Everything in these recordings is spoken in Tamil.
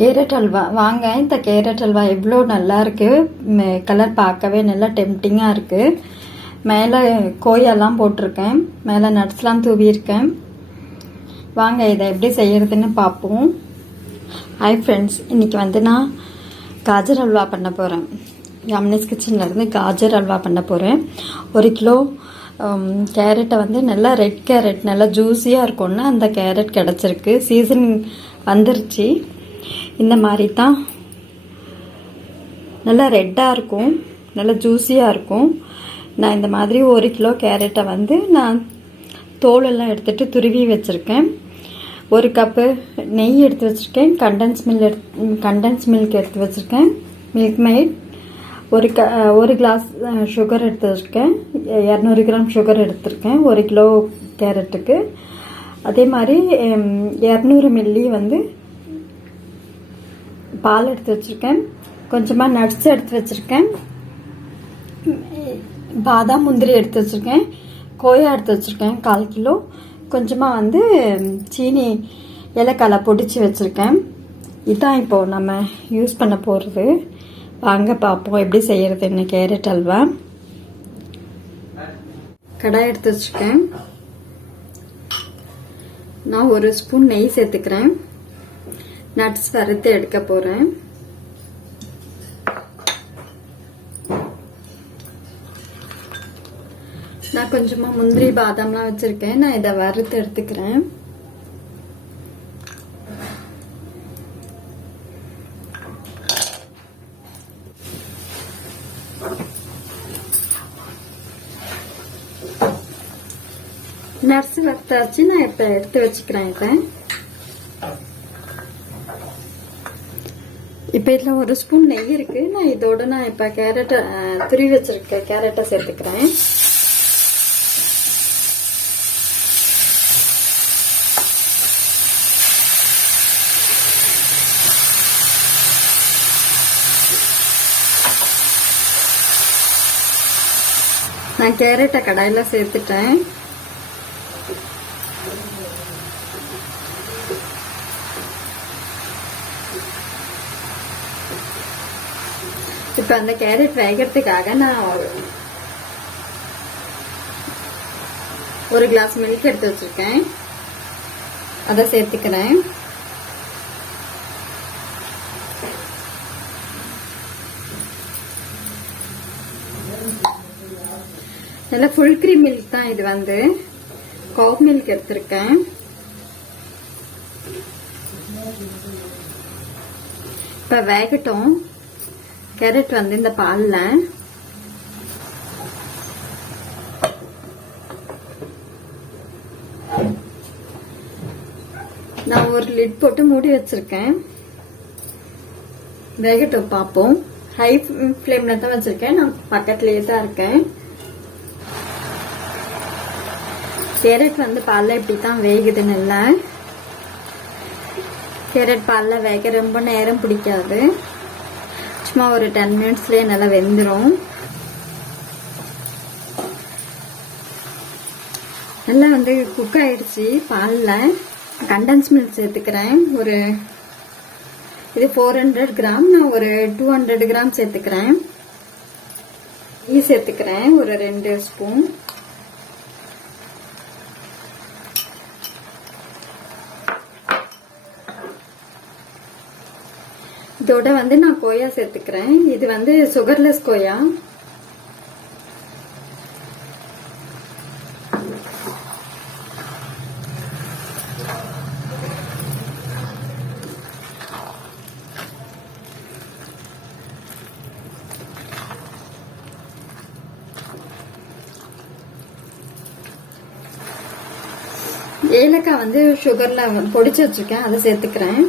கேரட் அல்வா வாங்க. இந்த கேரட் அல்வா எவ்வளோ நல்லா இருக்குது. கலர் பார்க்கவே நல்லா டெம்டிங்காக இருக்குது. மேலே கோயெல்லாம் போட்டிருக்கேன், மேலே நட்ஸ்லாம் தூவியிருக்கேன். வாங்க இதை எப்படி செய்யறதுன்னு பார்ப்போம். ஹாய் ஃப்ரெண்ட்ஸ், இன்றைக்கி வந்து நான் காஜர் அல்வா பண்ண போகிறேன். யாமினிஸ் கிச்சன்லேருந்து காஜர் அல்வா பண்ண போகிறேன். 1 கிலோ கேரட்டை வந்து நல்லா ரெட் கேரட் நல்லா ஜூஸியாக இருக்கும்னு அந்த கேரட் கிடச்சிருக்கு. சீசன் வந்துருச்சு. இந்த மாதிரி தான் நல்லா ரெட்டாக இருக்கும், நல்லா ஜூஸியாக இருக்கும். நான் இந்த மாதிரி 1 கிலோ கேரட்டை வந்து நான் தோலெல்லாம் எடுத்துகிட்டு துருவி வச்சுருக்கேன். 1 கப்பு நெய் எடுத்து வச்சுருக்கேன். கண்டன்ஸ் மில்க் எடுத்து வச்சுருக்கேன், மில்க் மேட். 1 கிளாஸ் சுகர் எடுத்து வச்சுருக்கேன். 200 கிராம் சுகர் எடுத்துருக்கேன் 1 கிலோ கேரட்டுக்கு. அதே மாதிரி 200 மில்லி வந்து பால் எடுத்து வச்சுருக்கேன். கொஞ்சமாக நட்ஸ் எடுத்து வச்சுருக்கேன். பாதாம் முந்திரி எடுத்து வச்சுருக்கேன். கோயா எடுத்து வச்சுருக்கேன் 1/4 கிலோ. கொஞ்சமாக வந்து சீனி ஏலக்காய் பொடிச்சு வச்சுருக்கேன். இதுதான் இப்போது நம்ம யூஸ் பண்ண போகிறது. வாங்க பார்ப்போம் எப்படி செய்கிறதுன்னு கேரட் அல்வா. கடாய் எடுத்து வச்சுருக்கேன். நான் 1 ஸ்பூன் நெய் சேர்த்துக்கிறேன். நட்ஸ் வறுத்து எடுக்க போகிறேன். நான் கொஞ்சமாக முந்திரி பாதாம்லாம் வச்சுருக்கேன். நான் இதை வறுத்து எடுத்துக்கிறேன். நட்ஸ் வறுத்தாச்சு. நான் இப்போ எடுத்து வச்சுக்கிறேன். இப்போ இதில் 1 ஸ்பூன் நெய் இருக்குது. நான் இதோட நான் இப்போ கேரட்டை துருவி வச்சுருக்கேன் கேரட்டை சேர்த்துக்கிறேன். நான் கேரட்டை கடாயில் சேர்த்துட்டேன். இப்போ அந்த கேரட் வேகிறதுக்காக நான் 1 கிளாஸ் மில்க் எடுத்து வச்சிருக்கேன், அதை சேர்த்துக்கிறேன். நல்ல ஃபுல் கிரீம் மில்க் தான் இது. வந்து கவ் மில்க் எடுத்திருக்கேன். இப்போ வேகட்டும் கேரட் வந்து இந்த பால்ல. நான் ஒரு லிட் போட்டு மூடி வச்சிருக்கேன். வேகட்டும் பார்ப்போம். ஹை ஃப்ளேம்ல தான் வச்சிருக்கேன். நான் பக்கத்துலயே தான் இருக்கேன். கேரட் வந்து பால்ல இப்படி தான் வேகுது. நல்லா கேரட் பால்ல வேக ரொம்ப நேரம் பிடிக்காது. சும்மா ஒரு 10 மினிட்ஸ்லயே நல்லா வெந்துடும். நல்லா வந்து குக் ஆயிடுச்சு. பால்ல கண்டன்ஸ் மில்க் சேர்த்துக்கிறேன். இது 400 கிராம். நான் ஒரு 200 கிராம் சேர்த்துக்கிறேன். நெய் சேர்த்துக்கிறேன் ஒரு 2 ஸ்பூன். இதோட வந்து நான் கோயா சேர்த்துக்கிறேன். இது வந்து சுகர்லெஸ் கோயா. ஏலக்காய் வந்து சுகர்ல பொடிச்சு வச்சிருக்கேன், அதை சேர்த்துக்கிறேன்.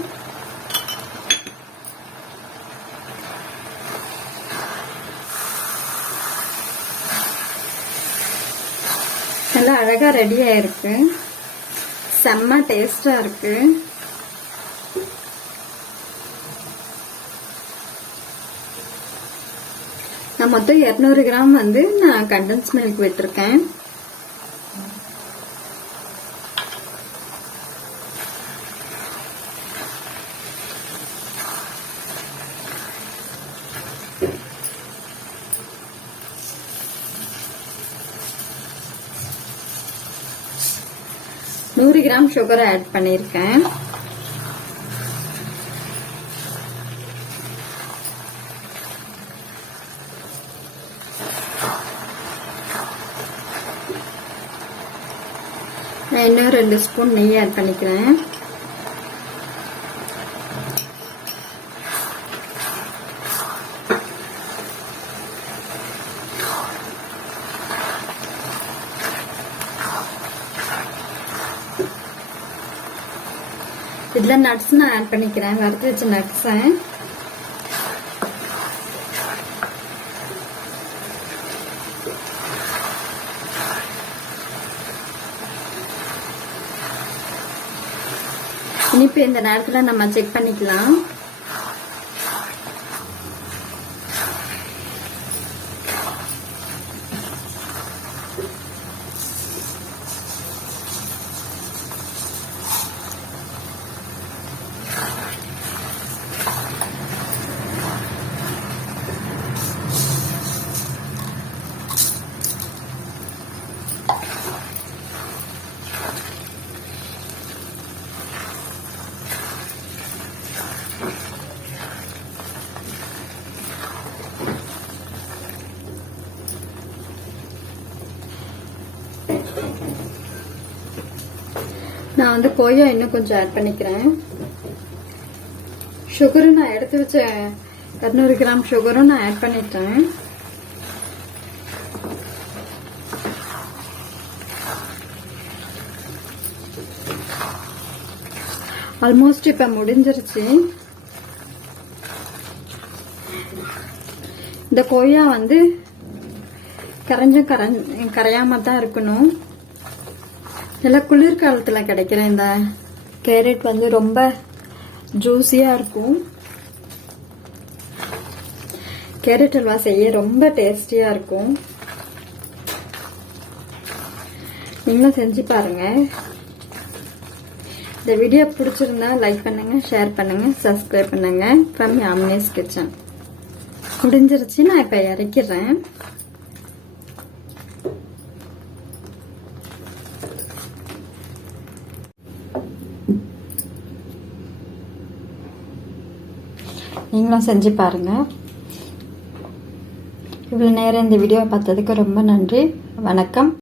நல்லா அழகா ரெடி ஆயிருக்கு. செம்ம டேஸ்டா இருக்கு. நான் மொத்தம் 200 கிராம் வந்து நான் கண்டன்ஸ் மில்க் விட்டுருக்கேன். கிராம் சுகர் ஆட் பண்ணியிருக்கேன். நான் இன்னும் 2 ஸ்பூன் நெய் ஆட் பண்ணிக்கிறேன். இதுல நட்ஸ் நான் ஆட் பண்ணிக்கிறேன், வறுத்து வச்ச நட்ஸ். இனிப்பு இந்த நேரத்துல நம்ம செக் பண்ணிக்கலாம். நான் வந்து கொய்யா இன்னும் கொஞ்சம் ஆட் பண்ணிக்கிறேன். சுகரும் நான் எடுத்து வச்ச 200 கிராம் சுகரும் நான் ஆட் பண்ணிட்டேன். ஆல்மோஸ்ட் இப்ப முடிஞ்சிருச்சு. இந்த கொய்யா வந்து கரையாம தான் இருக்கணும். நல்ல குளிர்காலத்துல கிடைக்கிற இந்த கேரட் வந்து ரொம்ப ஜூஸியா இருக்கும். கேரட் அல்வா செய்ய ரொம்ப டேஸ்டியா இருக்கும். நீங்களும் செஞ்சு பாருங்க. இந்த வீடியோ பிடிச்சிருந்தா லைக் பண்ணுங்க, ஷேர் பண்ணுங்க, சப்ஸ்கிரைப் பண்ணுங்க. From Yamini's kitchen. முடிஞ்சிருச்சு, நான் இப்ப இறக்கிறேன். நீங்களும் செஞ்சு பாருங்க. இவ்வளவு நேரம் இந்த வீடியோ பார்த்ததுக்கு ரொம்ப நன்றி. வணக்கம்.